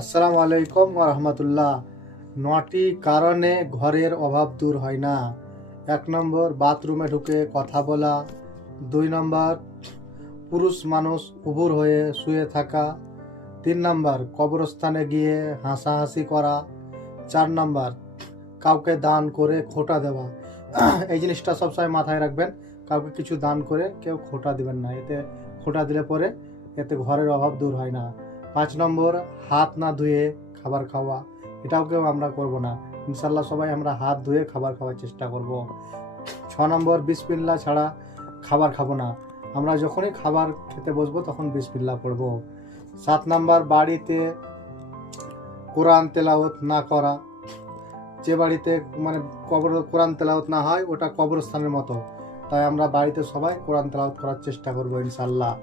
আসসালামু আলাইকুম ওয়া রাহমাতুল্লাহ। ৯টি কারণে ঘরের অভাব দূর হয় না। ১ নম্বর, বাথরুমে ঢুকে কথা বলা। ২ নম্বর, পুরুষ মানুষ উবুর হয়ে শুয়ে থাকা। ৩ নম্বর, কবরস্থানে গিয়ে হাসাহাসি করা। ৪ নম্বর, কাউকে দান করে খোঁটা দেওয়া। এই জিনিসটা সবসময় মাথায় রাখবেন, কাউকে কিছু দান করে কেউ খোঁটা দিবেন না, এতে খোঁটা দিলে পরে এতে ঘরের অভাব দূর হয় না। ৫ নম্বর, হাত না ধুয়ে খাবার খাওয়া, এটাও কেউ আমরা করব না। ইনশাল্লাহ সবাই আমরা হাত ধুয়ে খাবার খাওয়ার চেষ্টা করব। ৬ নম্বর, বিসমিল্লাহ ছাড়া খাবার খাবো না। আমরা যখনই খাবার খেতে বসবো তখন বিসমিল্লাহ পড়ব। ৭ নম্বর, বাড়িতে কোরআন তেলাওয়াত না করা। যে বাড়িতে কোরআন তেলাওয়াত না হয় ওটা কবরস্থানের মতো, তাই আমরা বাড়িতে সবাই কোরআন তেলাওয়াত করার চেষ্টা করবো ইনশাল্লাহ।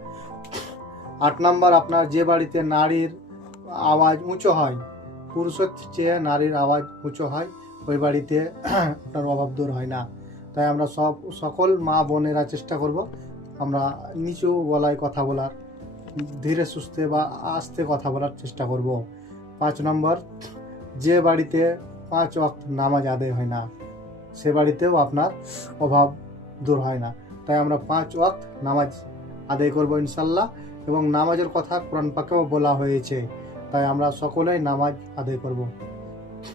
৮ নম্বর, আপনার যে বাড়িতে নারীর আওয়াজ উঁচু হয়, পুরুষের চেয়ে নারীর আওয়াজ উঁচু হয়, ওই বাড়িতে আপনার অভাব দূর হয় না। তাই আমরা সকল মা বোনেরা চেষ্টা করব আমরা নিচু গলায় কথা বলার, ধীরে সুস্থে বা আস্তে কথা বলার চেষ্টা করব। ৫ নম্বর, যে বাড়িতে ৫ ওয়াক্ত নামাজ আদায় হয় না, সে বাড়িতেও আপনার অভাব দূর হয় না। তাই আমরা ৫ ওয়াক্ত নামাজ আদায় করব ইনশাল্লাহ। এবং নামাজের কথা কোরআন পাকেও বলা হয়েছে, তাই আমরা সকলেই নামাজ আদায় করব।